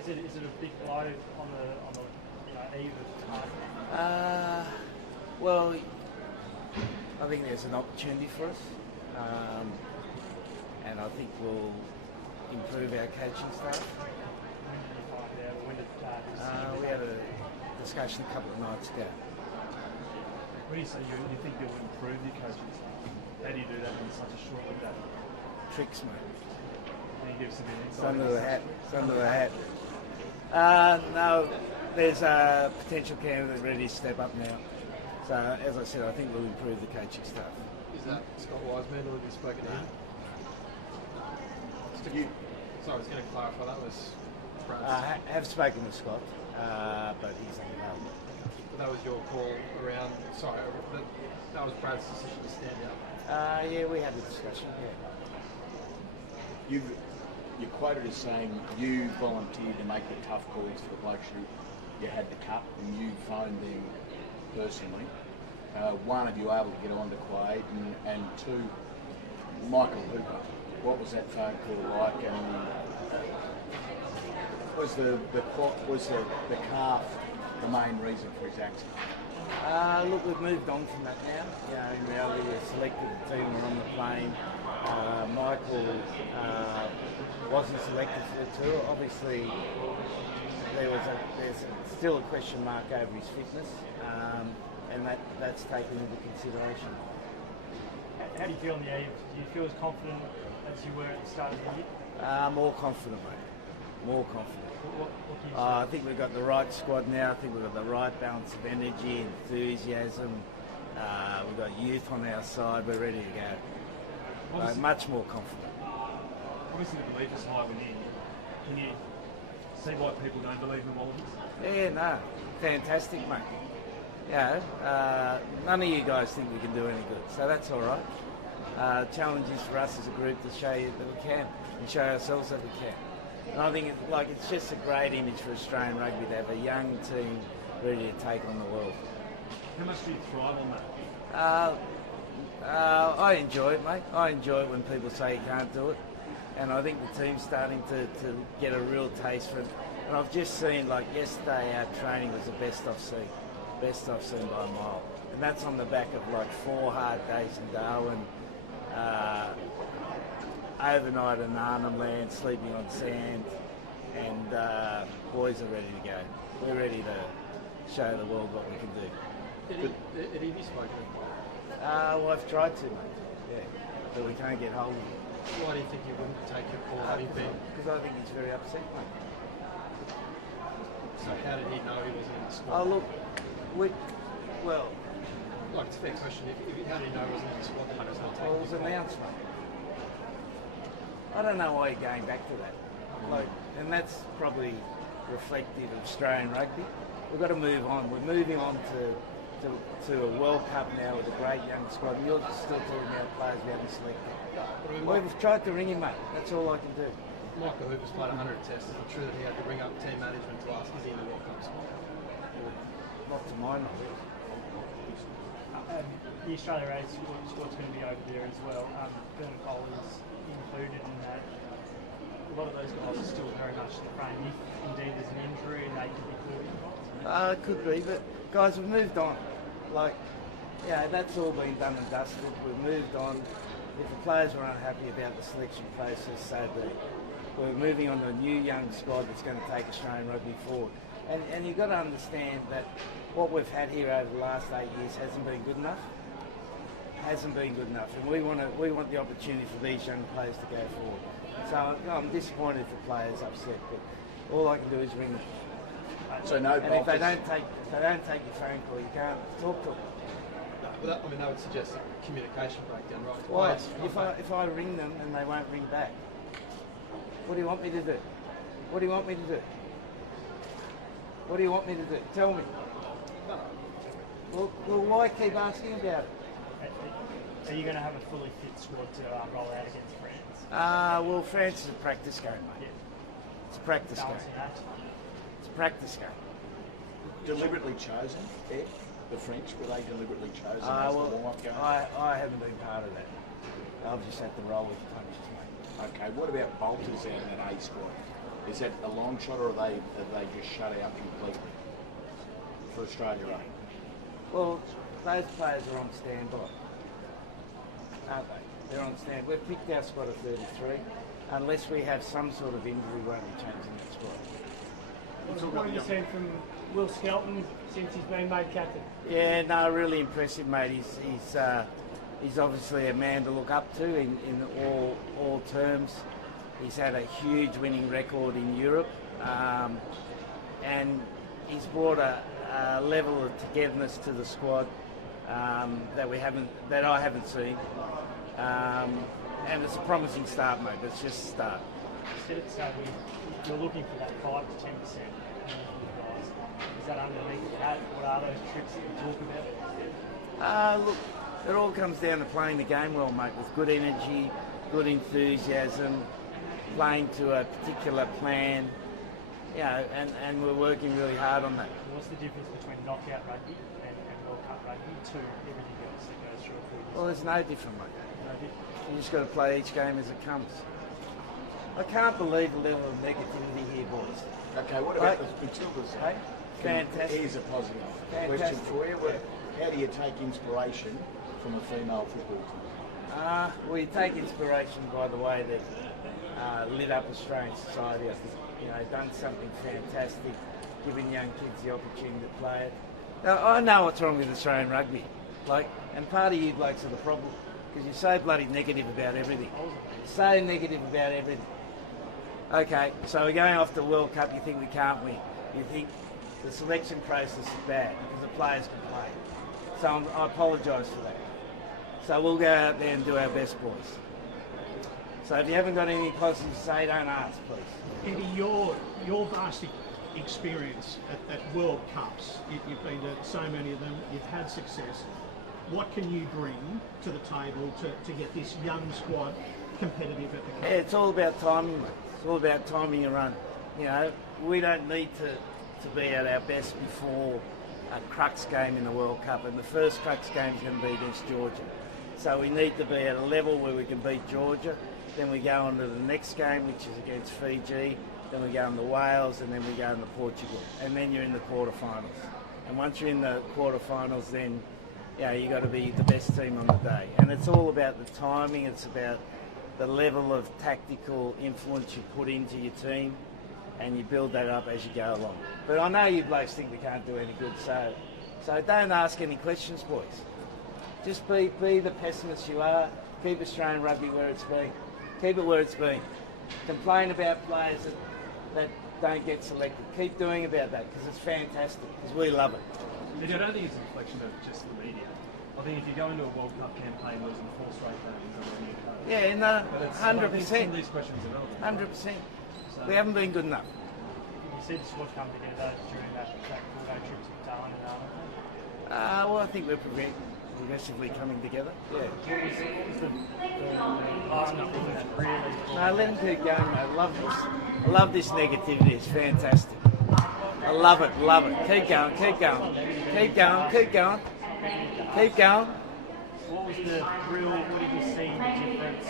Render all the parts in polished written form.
Is it a big blow on the eve of time? Well, I think there's an opportunity for us, and I think we'll improve our coaching staff. We had a discussion a couple of nights ago. When you say you think you'll improve your coaching staff, how do you do that in such a short window? Tricks, mate. Can you give us a bit of It's insight? under the hat. It's under the hat. No, there's a potential candidate ready to step up now. So, as I said, I think we'll improve the coaching staff. Is that Scott Wiseman, or have you spoken to him? Sorry, I was going to clarify, that was Brad's. I have spoken with Scott, but he's unavailable. But that was your call around, that was Brad's decision to stand out. Yeah, we had a discussion, yeah. You're quoted as saying you volunteered to make the tough calls for the blokes you had to cut, and you phoned them personally. One, are you able to get on to Quaid, and two, Michael Hooper. What was that phone call like, and was the calf the main reason for his accident? Look, we've moved on from that now. You know, in reality, we've selected the team, we're on the plane. Michael wasn't selected for the tour. Obviously, there's still a question mark over his fitness, and that's taken into consideration. How do you feel on the eve? Do you feel as confident as you were at the start of the year? More confident, mate. More confident. What can you say? I think we've got the right squad now. I think we've got the right balance of energy, enthusiasm. We've got youth on our side. We're ready to go. Much more confident. Obviously, the belief is high within. Can you see why people don't believe in the Wallabies? Yeah, no, fantastic, mate. Yeah, none of you guys think we can do any good, so that's all right. Challenge is for us as a group to show you that we can, and show ourselves that we can. And I think it's just a great image for Australian rugby to have a young team ready to take on the world. How much do you thrive on that? I enjoy it, mate. I enjoy it when people say you can't do it. And I think the team's starting to get a real taste for it. And I've just seen, like yesterday, our training was the best I've seen. Best I've seen by a mile. And that's on the back of like 4 hard days in Darwin, overnight in Arnhem Land, sleeping on sand, and boys are ready to go. We're ready to show the world what we can do. Have you spoken to him? Well, I've tried to, mate. Yeah, but we can't get hold of him. Why do you think you wouldn't take your call? Because I think he's very upset, mate. So how did he know he wasn't in the squad? Oh, look, Like, it's a fair question. How did he know he wasn't in the squad? Then it's not taking it was your call? announced, mate. I don't know why you're going back to that. And that's probably reflective of Australian rugby. We've got to move on. We're moving on to a World Cup now with a great young squad. And you're still talking about players we haven't selected. We've tried to ring him, mate. That's all I can do. Michael Hooper's played 100 tests. Is it true that he had to ring up team management to ask is he in the World Cup squad? Not to my knowledge. The Australia A squad's going to be over there as well. Bernard Cole is included in that. A lot of those guys are still very much the frame. If indeed there's an injury and they can be cleared. It could be, but guys, we've moved on. That's all been done and dusted. We've moved on. If the players were unhappy about the selection process, so be it. We're moving on to a new young squad that's going to take Australian rugby forward. And you've got to understand that what we've had here over the last 8 years hasn't been good enough. Hasn't been good enough, and we want the opportunity for these young players to go forward. So I'm disappointed if the players upset, but all I can do is ring them. So no. And if they don't take your phone call, you can't talk to them. No, that would suggest a communication breakdown, right? Why? If I ring them and they won't ring back, what do you want me to do? What do you want me to do? What do you want me to do? Tell me. Well, why keep asking about it? Are you going to have a fully fit squad to roll out against France? Well, France is a practice game, mate. Yeah. It's a practice game. Balancing that. It's a practice game. Deliberately chosen, Ed? The French, were they deliberately chosen as the warm-up game? I haven't been part of that. I've just had to roll with the punches, mate. Okay, what about Bolters out in an A squad? Is that a long shot, or are they just shut out completely for Australia A? Well, those players are on standby, aren't they? They're on stand. We've picked our squad of 33. Unless we have some sort of injury, we won't be changing that squad. What have you seen from Will Skelton since he's been made captain? Yeah, no, really impressive, mate. He's obviously a man to look up to in all terms. He's had a huge winning record in Europe, and he's brought a level of togetherness to the squad that I haven't seen. And it's a promising start, mate. It's just a start. You said it, so you're looking for that 5 to 10% guys. Is that underneath that? What are those tricks that you talk about? Look, it all comes down to playing the game well, mate, with good energy, good enthusiasm, playing to a particular plan, you know, and we're working really hard on that. What's the difference between knockout rugby and World Cup rugby to everything else that goes through it? Well, it's no different, mate. No difference. You just got to play each game as it comes. I can't believe the level of negativity here, boys. Okay, what about the Matildas? Hey? Fantastic. Here's a positive Fantastic. question for you. How do you take inspiration from a female football team? Well, you take inspiration by the way they've lit up Australian society. I think, you know, done something fantastic, giving young kids the opportunity to play it. Now, I know what's wrong with Australian rugby, and part of you blokes are the problem, because you're so bloody negative about everything. So negative about everything. Okay, so we're going off the World Cup, you think we can't win. You think the selection process is bad because the players can play. So I apologise for that. So we'll go out there and do our best, boys. So if you haven't got any positives to say, don't ask, please. Eddie, your vast experience at World Cups, you've been to so many of them, you've had success. What can you bring to the table to get this young squad competitive at the Cup? Yeah, it's all about timing, mate. It's all about timing a run. You know, we don't need to be at our best before a crux game in the World Cup, and the first crux game is going to be against Georgia. So we need to be at a level where we can beat Georgia. Then we go on to the next game, which is against Fiji. Then we go on to Wales, and then we go on to Portugal. And then you're in the quarterfinals. And once you're in the quarterfinals, then you've got to be the best team on the day. And it's all about the timing. It's about the level of tactical influence you put into your team, and you build that up as you go along. But I know you blokes think we can't do any good, so don't ask any questions, boys. Just be the pessimist you are. Keep Australian rugby where it's been. Keep it where it's been. Complain about players that don't get selected. Keep doing about that, because it's fantastic, because we love it. I don't think it's a reflection of just the media. I think if you go into a World Cup campaign losing 4 straight games on the new coach. Yeah, no, But it's- 100%. Some of these questions are relevant. 100%. So- We haven't been good enough. You said the squad come together during that 4-day trip to Darwin and Arnold. Well, I think we're progressively coming together. Yeah. What was the last couple that really... No, let them keep going, mate. I love this. I love this negativity. It's fantastic. I love it. Keep going. Keep going. Keep going. Keep going. Keep going. What was the real... What did you see the difference?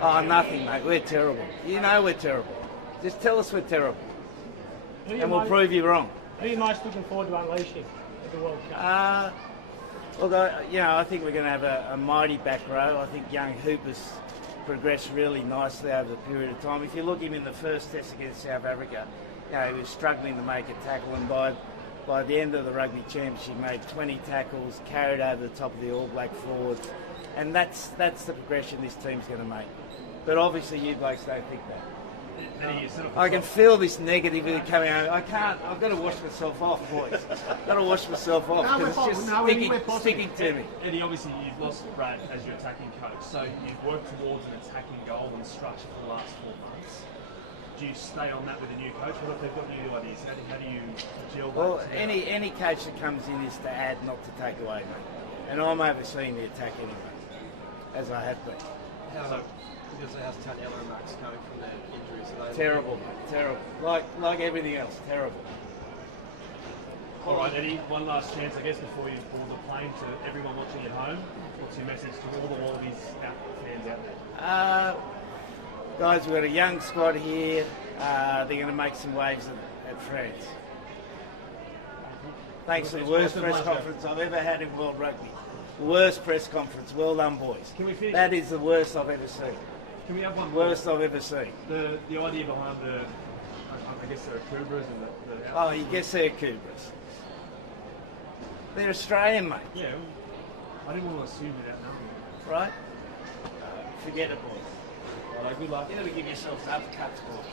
Oh, nothing, mate. We're terrible. You know we're terrible. Just tell us we're terrible, and we'll prove you wrong. Who are you most looking forward to unleashing at the World Cup? Look, I think we're going to have a mighty back row. I think young Hooper's progressed really nicely over the period of time. If you look him in the first test against South Africa, he was struggling to make a tackle, and by the end of the Rugby Championship, he made 20 tackles, carried over the top of the All Black forwards, and that's the progression this team's going to make. But obviously, you blokes don't think that. I can feel this negativity coming out. I've got to wash myself off, boys. I've got to wash myself off, because it's just sticking to me. Eddie, obviously you've lost Brad as your attacking coach, so you've worked towards an attacking goal and structure for the last 4 months. Do you stay on that with the new coach, or if they've got new ideas, how do you gel that Well, together? any coach that comes in is to add, not to take away, mate. And I'm overseeing the attack anyway, as I have been. How's Taniela and Max going from their injuries? Are they Terrible, mate. Terrible. Like everything else, terrible. All right, Eddie, one last chance, I guess, before you board the plane, to everyone watching at home. What's your message to all the Wallabies fans out there? Guys, we've got a young squad here. they're going to make some waves at France. Thanks to the worst press conference I've ever had in World Rugby. Worst press conference. Well done, boys. Can we finish? That is the worst I've ever seen. Can we have one? Worst I've ever seen. The idea behind I guess there are Kubras and the Oh, you guess they're Kubras. They're Australian, mate. Yeah, I didn't want to assume without knowing. Right? Forget it, boys. Good luck. You got to give yourselves uppercuts, boys.